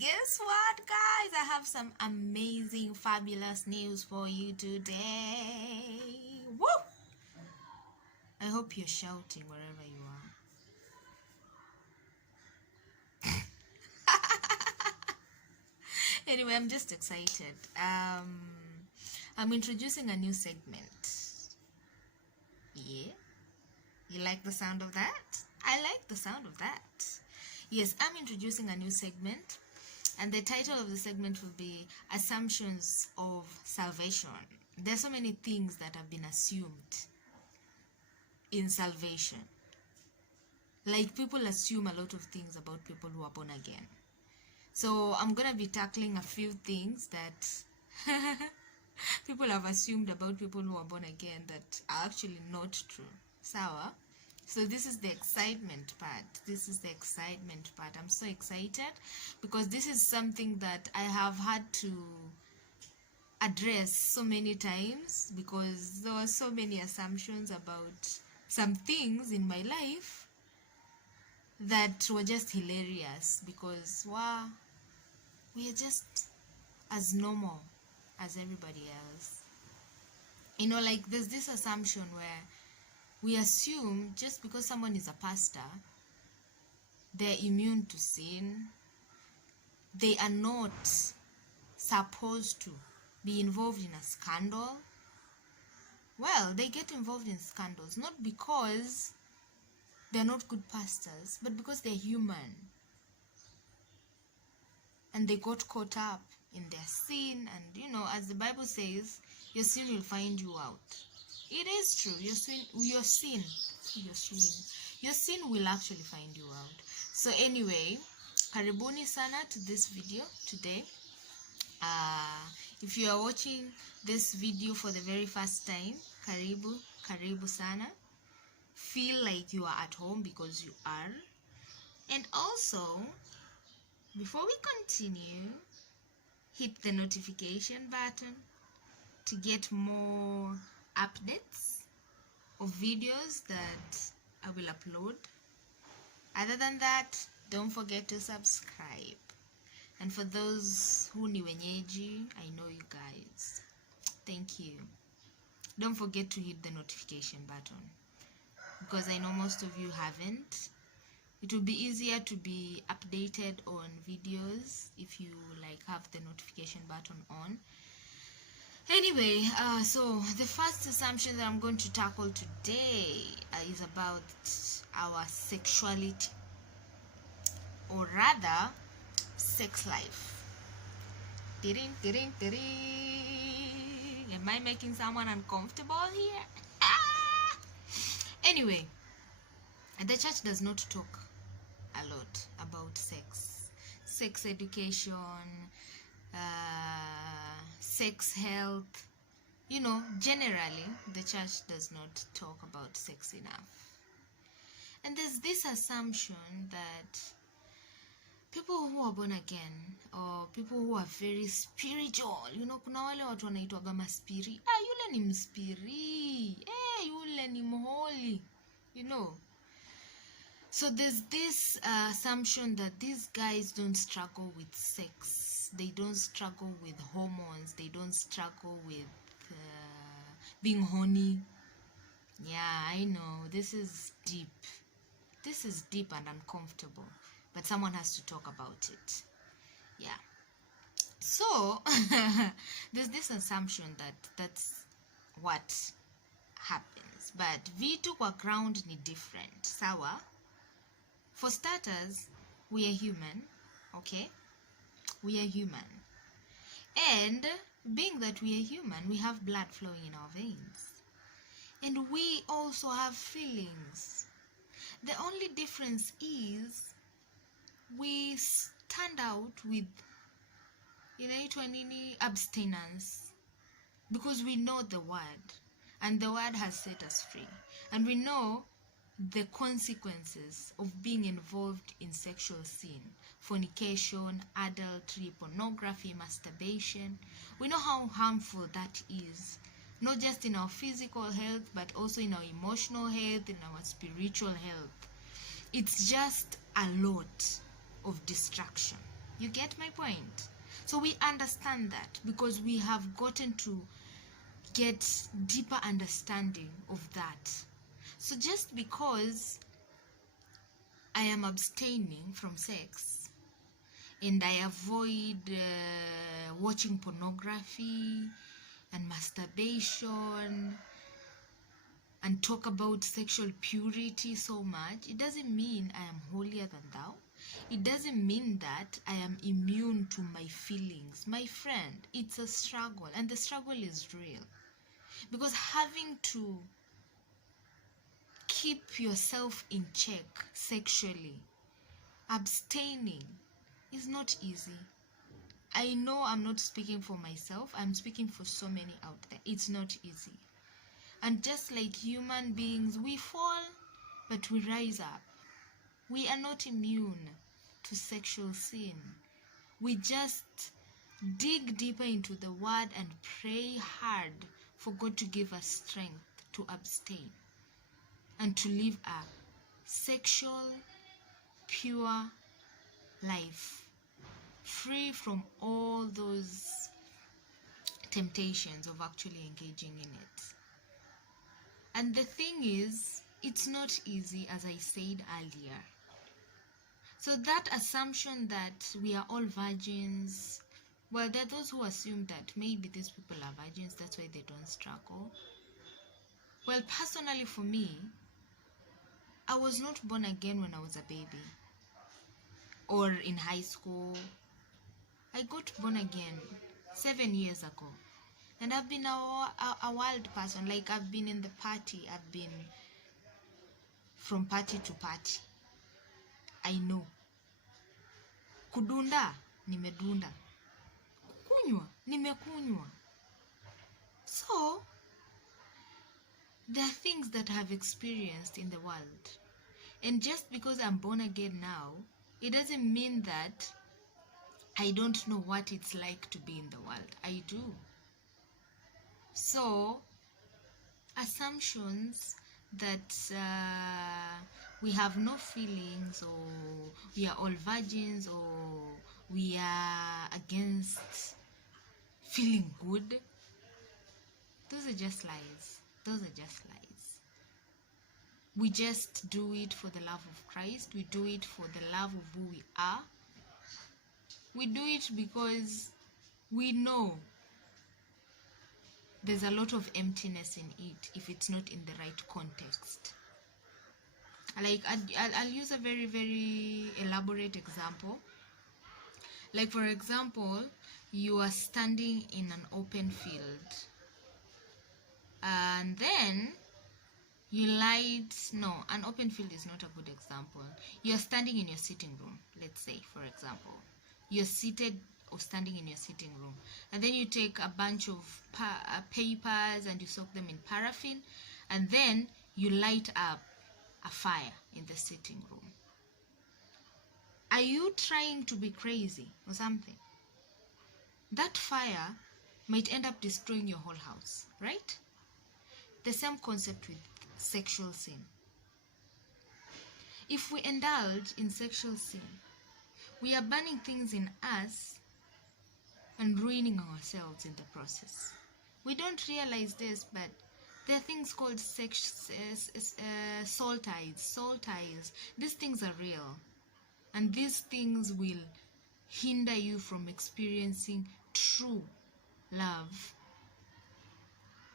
Guess what, guys? I have some amazing, fabulous news for you today. Woo! I hope you're shouting wherever you are. Anyway, I'm just excited. I'm introducing a new segment. Yeah? You like the sound of that? I like the sound of that. Yes, I'm introducing a new segment. And the title of the segment will be Assumptions of Salvation. There are so many things that have been assumed in salvation. Like, people assume a lot of things about people who are born again. So I'm going to be tackling a few things that people have assumed about people who are born again that are actually not true. Sawa? So this is the excitement part. I'm so excited because this is something that I have had to address so many times because there were so many assumptions about some things in my life that were just hilarious because, wow, we are just as normal as everybody else. You know, like there's this assumption where we assume just because someone is a pastor, they're immune to sin. They are not supposed to be involved in a scandal. Well, they get involved in scandals not because they're not good pastors, but because they're human. And they got caught up in their sin. And, you know, as the Bible says, your sin will find you out. It is true. Your sin will actually find you out. So anyway, karibuni sana to this video today. If you are watching this video for the very first time, karibu sana. Feel like you are at home because you are. And also, before we continue, hit the notification button to get more updates of videos that I will upload. Other than that, don't forget to subscribe. And for those who ni wenyeji, I know you guys. Thank you. Don't forget to hit the notification button because I know most of you haven't. It will be easier to be updated on videos if you have the notification button on. Anyway, so the first assumption that I'm going to tackle today is about our sexuality, or rather, sex life. Am I making someone uncomfortable here? Anyway, the church does not talk a lot about sex education, sex health. You know, generally, the church does not talk about sex enough. And there's this assumption that people who are born again or people who are very spiritual, you know, kuna wale watu wanaitwaga maspiri. Yule ni mspiri. Yule ni mholy. You know. So there's this assumption that these guys don't struggle with sex. They don't struggle with hormones. They don't struggle with being horny. Yeah, I know. This is deep. This is deep and uncomfortable. But someone has to talk about it. Yeah. So, there's this assumption that that's what happens. But vitu kwa ground ni different. Sawa? For starters, we are human. Okay? We are human. And being that we are human, we have blood flowing in our veins. And we also have feelings. The only difference is we stand out with abstinence because we know the word, and the word has set us free, and we know the consequences of being involved in sexual sin, fornication, adultery, pornography, masturbation. We know how harmful that is, not just in our physical health but also in our emotional health, in our spiritual health. It's just a lot of distraction. You get my point? So we understand that because we have gotten to get deeper understanding of that. So just because I am abstaining from sex and I avoid watching pornography and masturbation and talk about sexual purity so much, it doesn't mean I am holier than thou. It doesn't mean that I am immune to my feelings. My friend, it's a struggle, and the struggle is real. Because having to keep yourself in check sexually, abstaining, is not easy. I know I'm not speaking for myself, I'm speaking for so many out there. It's not easy. And just like human beings, we fall, but we rise up. We are not immune to sexual sin. We just dig deeper into the word and pray hard for God to give us strength to abstain and to live a sexual, pure life, free from all those temptations of actually engaging in it. And the thing is, it's not easy, as I said earlier. So that assumption that we are all virgins, well, there are those who assume that maybe these people are virgins, that's why they don't struggle. Well, personally for me, I was not born again when I was a baby or in high school. I got born again 7 years ago. And I've been a wild person. Like, I've been in the party. I've been from party to party. I know. Kudunda, nimedunda. Kunywa, nimekunywa. So, there are things that I've experienced in the world. And just because I'm born again now, it doesn't mean that I don't know what it's like to be in the world. I do. So, assumptions that we have no feelings, or we are all virgins, or we are against feeling good, those are just lies. Those are just lies. We just do it for the love of Christ. We do it for the love of who we are. We do it because we know there's a lot of emptiness in it if it's not in the right context. Like, I'll use a very, very elaborate example. Like, for example, you are standing in an open field, and then you light, no, an open field is not a good example. You're standing in your sitting room, let's say, for example. You're seated or standing in your sitting room, and then you take a bunch of papers and you soak them in paraffin, and then you light up a fire in the sitting room. Are you trying to be crazy or something? That fire might end up destroying your whole house, right? The same concept with sexual sin. If we indulge in sexual sin, we are burning things in us and ruining ourselves in the process. We don't realize this, but there are things called soul ties. These things are real, and these things will hinder you from experiencing true love,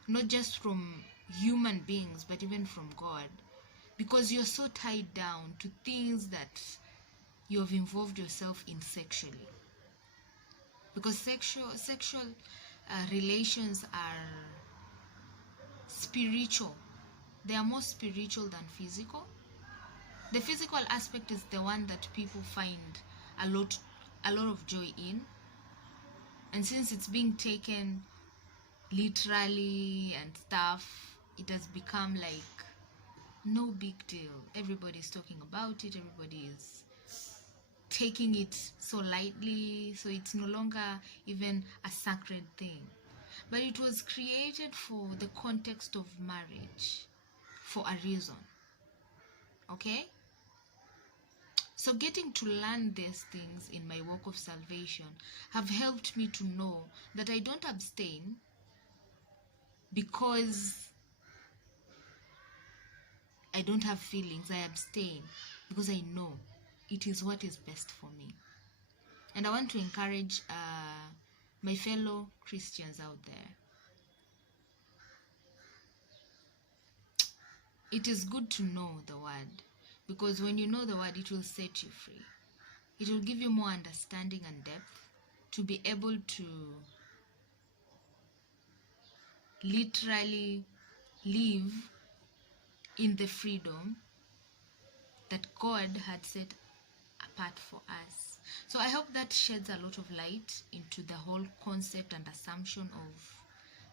not just from human beings, but even from God, because you're so tied down to things that you have involved yourself in sexually. Because sexual relations are spiritual. They are more spiritual than physical. The physical aspect is the one that people find a lot of joy in, and since it's being taken literally and stuff, it has become like no big deal. Everybody's talking about it. Everybody is taking it so lightly, so it's no longer even a sacred thing. But it was created for the context of marriage for a reason. Okay? So getting to learn these things in my walk of salvation have helped me to know that I don't abstain because I don't have feelings. I abstain because I know it is what is best for me. And I want to encourage my fellow Christians out there. It is good to know the word, because when you know the word, it will set you free. It will give you more understanding and depth to be able to literally live in the freedom that God had set apart for us. So I hope that sheds a lot of light into the whole concept and assumption of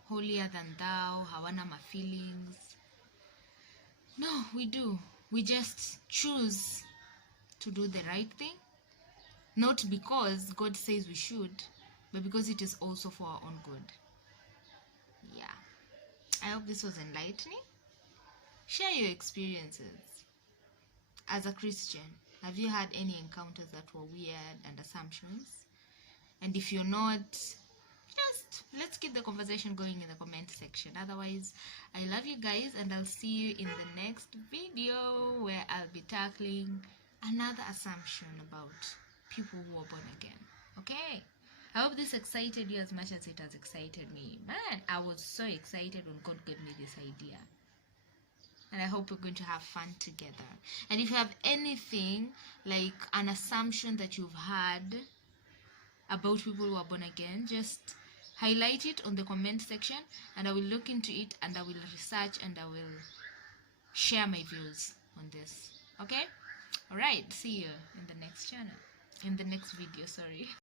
holier than thou, hawana ma feelings. No, we do. We just choose to do the right thing, not because God says we should, but because it is also for our own good. Yeah. I hope this was enlightening. Share your experiences. As a Christian, have you had any encounters that were weird and assumptions? And if you're not, just let's keep the conversation going in the comment section. Otherwise, I love you guys, and I'll see you in the next video where I'll be tackling another assumption about people who are born again. Okay? I hope this excited you as much as it has excited me. Man, I was so excited when God gave me this idea. And I hope we're going to have fun together. And if you have anything, like an assumption that you've had about people who are born again, just highlight it on the comment section, and I will look into it, and I will research, and I will share my views on this. Okay? Alright, see you in the next channel. In the next video, sorry.